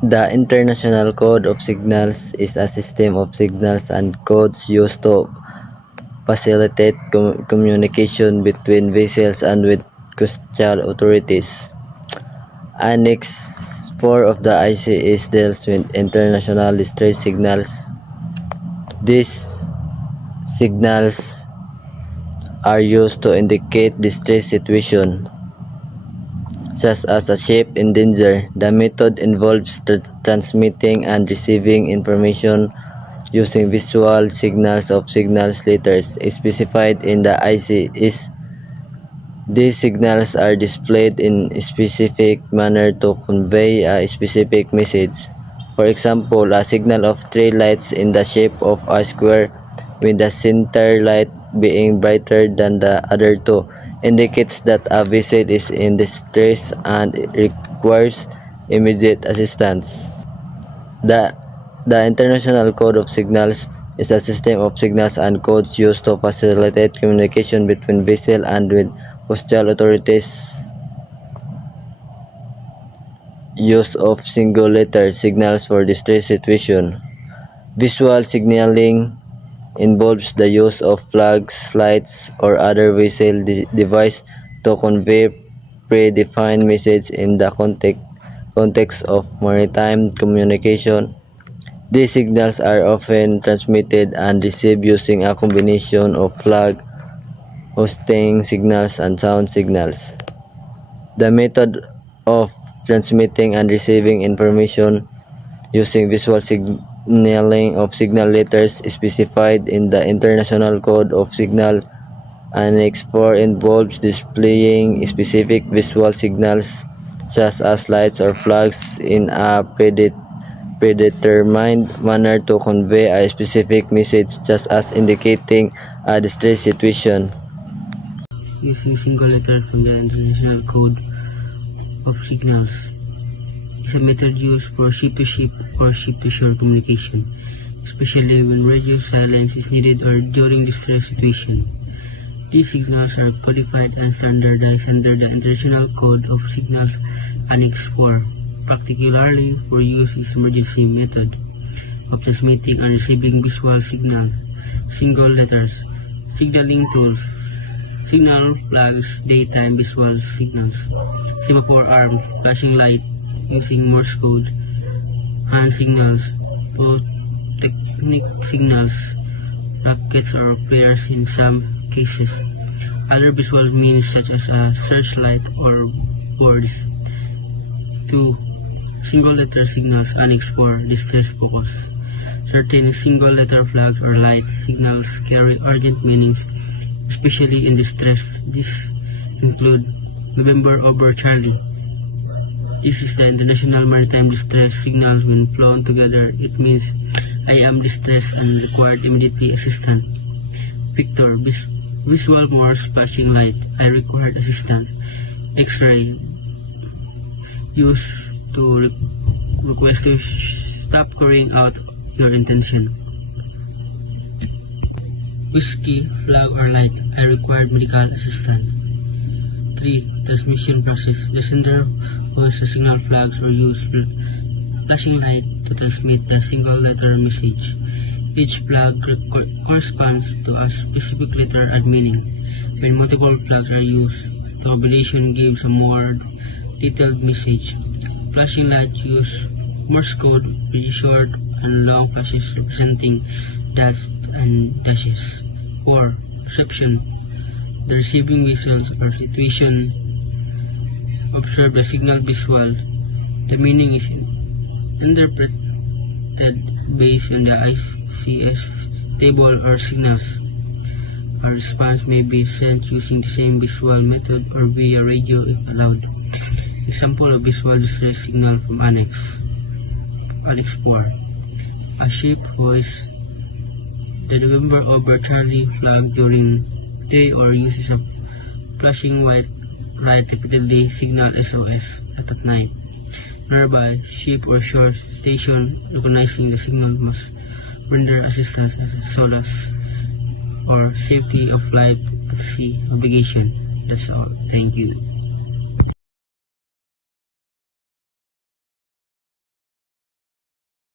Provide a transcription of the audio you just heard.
The International Code of Signals is a system of signals and codes used to facilitate communication between vessels and with coastal authorities. Annex 4 of the ICS deals with international distress signals. These signals are used to indicate distress situation, such as a ship in danger. The method involves transmitting and receiving information using visual signals of signals letters specified in the ICS. These signals are displayed in a specific manner to convey a specific message. For example, a signal of three lights in the shape of a square, with the center light being brighter than the other two, indicates that a vessel is in distress and requires immediate assistance. The International Code of Signals is a system of signals and codes used to facilitate communication between vessels and with coastal authorities. Use of single-letter signals for distress situation. Visual signaling involves the use of flags, lights, or other visual device to convey predefined message in the context of maritime communication. These signals are often transmitted and received using a combination of flag, hosting signals, and sound signals. The method of transmitting and receiving information using visual signaling of signal letters specified in the International Code of Signal Annex 4 involves displaying specific visual signals such as lights or flags in a predetermined manner to convey a specific message, such as indicating a distress situation. Using single letters from the International Code of Signals is a method used for ship-to-ship or ship-to-shore communication, especially when radio silence is needed or during distress situation. These signals are codified and standardized under the International Code of Signals Annex 4, particularly for use in emergency method of transmitting and receiving visual signal, single letters, signaling tools, signal flags, daytime visual signals, semaphore arm, flashing light using Morse code, hand signals, pyrotechnic signals, rockets or flares in some cases, other visual means such as a searchlight or boards. 2. Single letter signals Annex 4 distress focus. Certain single letter flags or light signals carry urgent meanings, especially in distress. These include November over Charlie. This is the international maritime distress signal. When flown together, it means I am distressed and required immediate assistance. Victor, visual Morse flashing light, I required assistance. X-ray, used to request to stop carrying out your intention. Whiskey, flag or light, I required medical assistance. 3. Transmission process. The sender wants the signal flags or use flashing light to transmit a single letter message. Each flag corresponds to a specific letter and meaning. When multiple flags are used, the combination gives a more detailed message. Flashing light use Morse code with short and long flashes representing dots and dashes. 4. Reception. The receiving vessels or situation observe the signal visual. The meaning is interpreted based on the ICS table or signals. A response may be sent using the same visual method or via radio if allowed. Example of visual distress signal from Annex 4. A ship hoists the November over Charlie flag during day or uses a flashing white light repeatedly signal SOS at night. Nearby ship or shore station recognizing the signal must render assistance as a solace or safety of life at sea navigation. That's all. Thank you.